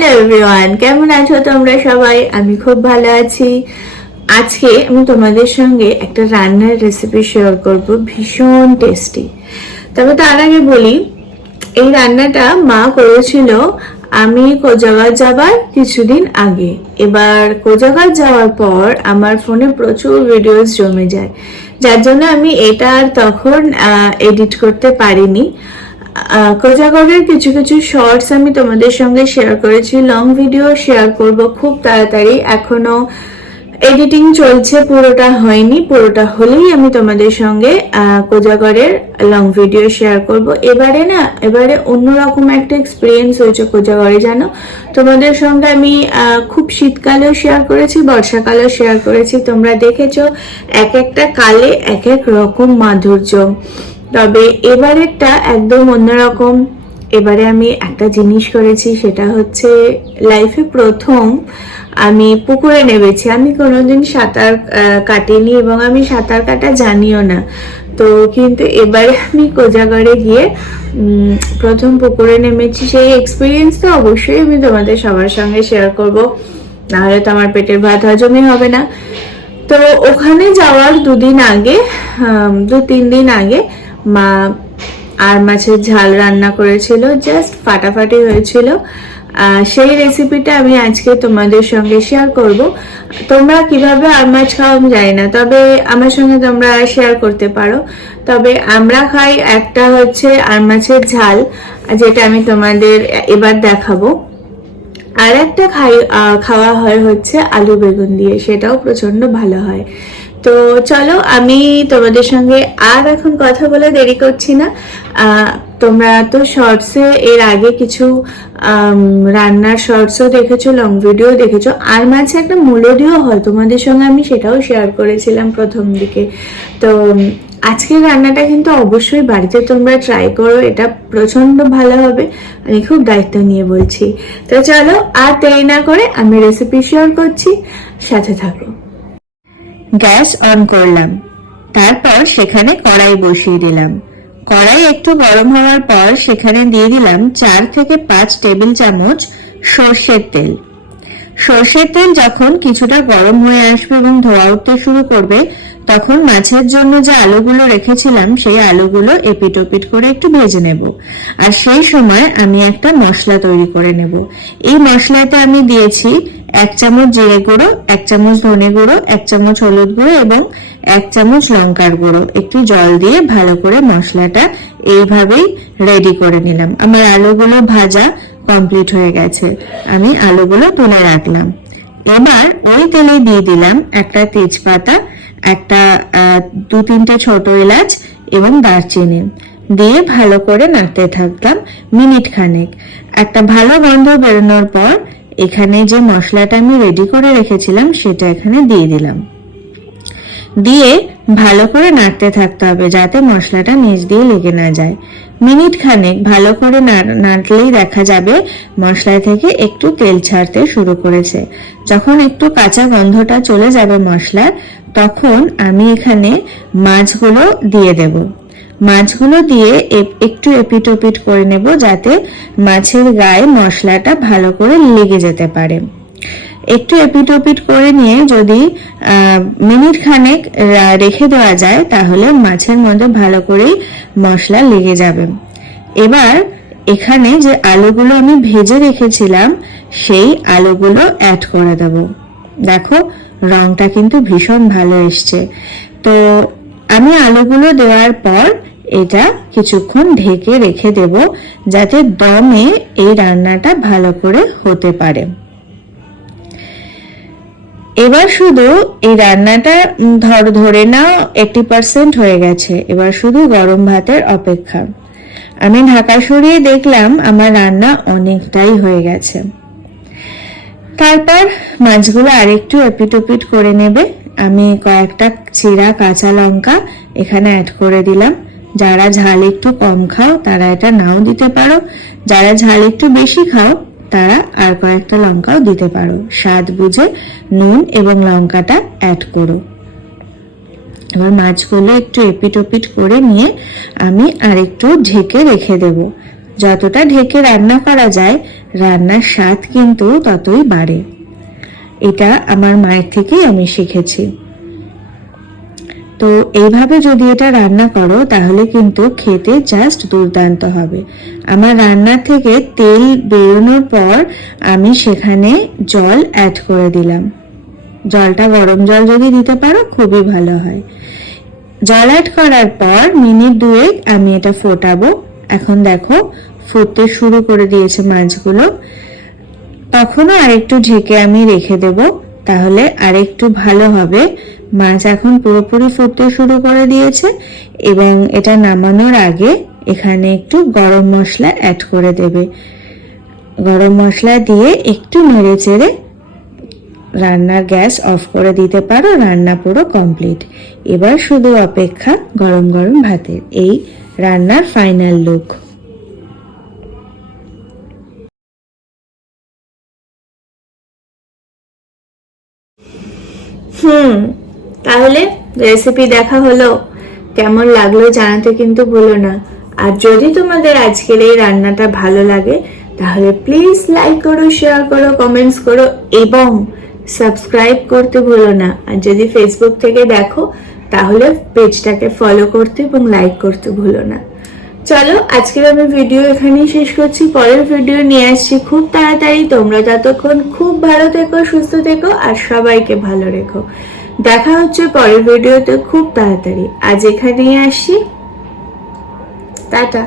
Hello everyone কেমন আছো তোমরা সবাই? আমি খুব ভালো আছি। আজকে আমি তোমাদের সঙ্গে একটা রান্নার রেসিপি শেয়ার করব। ভীষণ টেস্টি তবে তার আগে বলি, এই রান্নাটা মা করেছিল আমি কোজাগর যাবার কিছুদিন আগে। এবার কোজাগর যাওয়ার পর আমার ফোনে প্রচুর ভিডিওস জমে যায়। যার জন্য আমি এটা আর তখন এডিট করতে পারিনি। কোজাগরের কিছু কিছু শর্টস আমি তোমাদের সঙ্গে শেয়ার করেছি। লং ভিডিও শেয়ার করব খুব তাড়াতাড়ি। এখনও এডিটিং চলছে, পুরোটা হয়নি। পুরোটা হলেই আমি তোমাদের সঙ্গে কোজাগরের লং ভিডিও শেয়ার করব। এবারে না, এবারে অন্যরকম একটা এক্সপিরিয়েন্স হয়েছে কোজাগরে, জানো? তোমাদের সঙ্গে আমি খুব শীতকালেও শেয়ার করেছি, বর্ষাকালেও শেয়ার করেছি। তোমরা দেখেছ, এক একটা কালে এক এক রকম মাধুর্য। তবে এবারেরটা একদম অন্যরকম। এবারে আমি একটা জিনিস করেছি, সেটা হচ্ছে লাইফে প্রথম আমি পুকুরে নেমেছি। আমি কোনোদিন সাঁতার কাটিনি এবং আমি সাঁতার কাটা জানিও না। তো কিন্তু এবারে আমি কোজাগরে গিয়ে প্রথম পুকুরে নেমেছি। সেই এক্সপিরিয়েন্স তো অবশ্যই আমি তোমাদের সবার সঙ্গে শেয়ার করব। নাহলে তো আমার পেটের ভাত হজমই হবে না। তো ওখানে যাওয়ার দুদিন আগে দু তিন দিন আগে মা আর মাছের ঝাল রান্না করেছিল জাস্ট ফাটাফাটি হয়েছিল। সেই রেসিপিটা আমি আজকে তোমাদের সঙ্গে শেয়ার করব। তোমরা কীভাবে আর মাছ খাও আমি জানি না, তবে আমার সঙ্গে তোমরা শেয়ার করতে পারো। তবে আমরা খাই একটা হচ্ছে আর মাছের ঝাল, যেটা আমি তোমাদের এবার দেখাবো। আর একটা খাই খাওয়া হয় হচ্ছে আলু বেগুন দিয়ে, সেটাও প্রচণ্ড ভালো হয়। তো চলো, আমি তোমাদের সঙ্গে আর এখন কথা বলে দেরি করছি না। তোমরা তো শর্টসে এর আগে কিছু রান্নার শর্টসও দেখেছ লং ভিডিও দেখেছ। আর মাঝে একটা মূলদিও হয়, তোমাদের সঙ্গে আমি সেটাও শেয়ার করেছিলাম প্রথম দিকে। তো আজকের রান্নাটা কিন্তু অবশ্যই বাড়িতে তোমরা ট্রাই করো, এটা প্রচণ্ড ভালো হবে। আমি খুব দায়িত্ব নিয়ে বলছি। তো চলো, আর দেরি না করে আমি রেসিপি শেয়ার করছি। সাথে থাকো। গ্যাস অন করলাম। তারপর সেখানে কড়াই বসিয়ে দিলাম। কড়াই একটু গরম হওয়ার পর সেখানে দিয়ে দিলাম চার থেকে পাঁচ টেবিল চামচ সর্ষের তেল। সর্ষের তেল যখন কিছুটা গরম হয়ে আসবে এবং ধোয়া উঠতে শুরু করবে, তখন মাছের জন্য যে আলুগুলো রেখেছিলাম, সেই আলুগুলো এপিট ওপিট করে একটু ভেজে নেব। আর সেই সময় আমি একটা মশলা তৈরি করে নেব। এই মশলাতে আমি দিয়েছি এক চামচ জিরে গুঁড়ো, এক চামচ ধনে গুঁড়ো, এক চামচ হলুদ গুঁড়ো এবং এক চামচ লঙ্কার গুঁড়ো। একটু জল দিয়ে ভালো করে মশলাটা এইভাবেই রেডি করে নিলাম। আমার আলুগুলো ভাজা কমপ্লিট হয়ে গেছে। আমি আলুগুলো তুলে রাখলাম। এবার ওই তেলে দিয়ে দিলাম একটা তেজপাতা, একটা দু তিনটে ছোট এলাচ এবং দারচিনি। দিয়ে ভালো করে নাড়তে থাকলাম মিনিট খানেক একটা ভালো গন্ধ বেরোনোর পর এখানে যে মশলাটা আমি রেডি করে রেখেছিলাম, সেটা এখানে দিয়ে দিলাম। দিয়ে ভালো করে নাড়তে থাকতে হবে যাতে মশলাটা নিচ দিয়ে লেগে না যায়। মিনিট খানেক ভালো করে নাড়- নাড়লেই দেখা যাবে মশলা থেকে একটু তেল ছাড়তে শুরু করেছে। যখন একটু কাঁচা গন্ধটা চলে যাবে মশলার, তখন আমি এখানে মাছগুলো দিয়ে দেব। মাছগুলো দিয়ে একটু এপিট ওপিট করে নেব যাতে মাছের গায়ে মশলাটা ভালো করে লেগে যেতে পারে। একটু এপিট ওপিট করে নিয়ে যদি মিনিট খানেক রেখে দেওয়া যায় তাহলে মাছের মধ্যে ভালো করেই মশলা লেগে যাবে। এবার এখানে যে আলুগুলো আমি ভেজে রেখেছিলাম, সেই আলুগুলো অ্যাড করে দেব। দেখো, রংটা কিন্তু ভীষণ ভালো এসছে। তো আমি আলুগুলো দেওয়ার পর এটা কিছুক্ষণ ঢেকে রেখে দেব যাতে দমে এই রান্নাটা ভালো করে হতে পারে। এবার শুধু এই রান্নাটা ধর, ধরে নাও এইটি পার্সেন্ট হয়ে গেছে। এবার শুধু গরম ভাতের অপেক্ষা। আমি ঢাকা সরিয়ে দেখলাম আমার রান্না অনেকটাই হয়ে গেছে। তারপর মাছগুলো আরেকটু এপিটোপিট করে নেবে। আমি কয়েকটা চিরা কাঁচা লঙ্কা এখানে অ্যাড করে দিলাম। যারা ঝাল একটু কম খাও, তারা এটা নাও দিতে পারো। যারা ঝাল একটু বেশি খাও, তারা আর কয়েকটা লঙ্কাও দিতে পারো। স্বাদ বুঝে নুন এবং লঙ্কাটা অ্যাড করো। এবার মাছগুলো একটু এপিট ওপিট করে নিয়ে আমি আরেকটু ঢেকে রেখে দেব। যতটা ঢেকে রান্না করা যায়, রান্নার স্বাদ কিন্তু ততই বাড়ে। এটা আমার মায়ের থেকেই আমি শিখেছি। তো এইভাবে যদি এটা রান্না করো, তাহলে কিন্তু খেতে জাস্ট দুর্দান্ত হবে। আমার রান্নার থেকে তেল বেরোনোর পর আমি সেখানে জল অ্যাড করে দিলাম। জলটা গরম জল যদি দিতে পারো, খুবই ভালো হয়। জল অ্যাড করার পর মিনিট দুয়েক আমি এটা ফোটাবো। এখন দেখো, ফুটতে শুরু করে দিয়েছে মাছগুলো। তখনও আরেকটু ঢেকে আমি রেখে দেব। তাহলে আরেকটু ভালো হবে। মাছ এখন পুরোপুরি ফুটতে শুরু করে দিয়েছে এবং এটা নামানোর আগে এখানে একটু গরম মশলা অ্যাড করে দেবে। গরম মশলা দিয়ে একটু নেড়ে চেড়ে রান্নার গ্যাস অফ করে দিতে পারো, রান্না পুরো কমপ্লিট এবার শুধু অপেক্ষা গরম গরম ভাতের এই রান্নার ফাইনাল লুক হুম, তাহলে রেসিপি দেখা হলো। কেমন লাগল জানাতে কিন্তু ভুলো না। আর যদি তোমাদের আজকের এই রান্নাটা ভালো লাগে, তাহলে প্লিজ লাইক করো শেয়ার করো কমেন্টস করো এবং সাবস্ক্রাইব করতে ভুলো না। আর যদি ফেসবুক থেকে দেখো, তাহলে পেজটাকে ফলো করতে এবং লাইক করতে ভুলো না। চলো, আজকের আমি ভিডিও এখানেই শেষ করছি। পরের ভিডিও নিয়ে আসছি খুব তাড়াতাড়ি। তোমরা যতক্ষণ খুব ভালো থেকো, সুস্থ থেকো, আর সবাইকে ভালো রেখো। দেখা হচ্ছে পরের ভিডিওতে খুব তাড়াতাড়ি। আজ এখানেই আসি টাটা।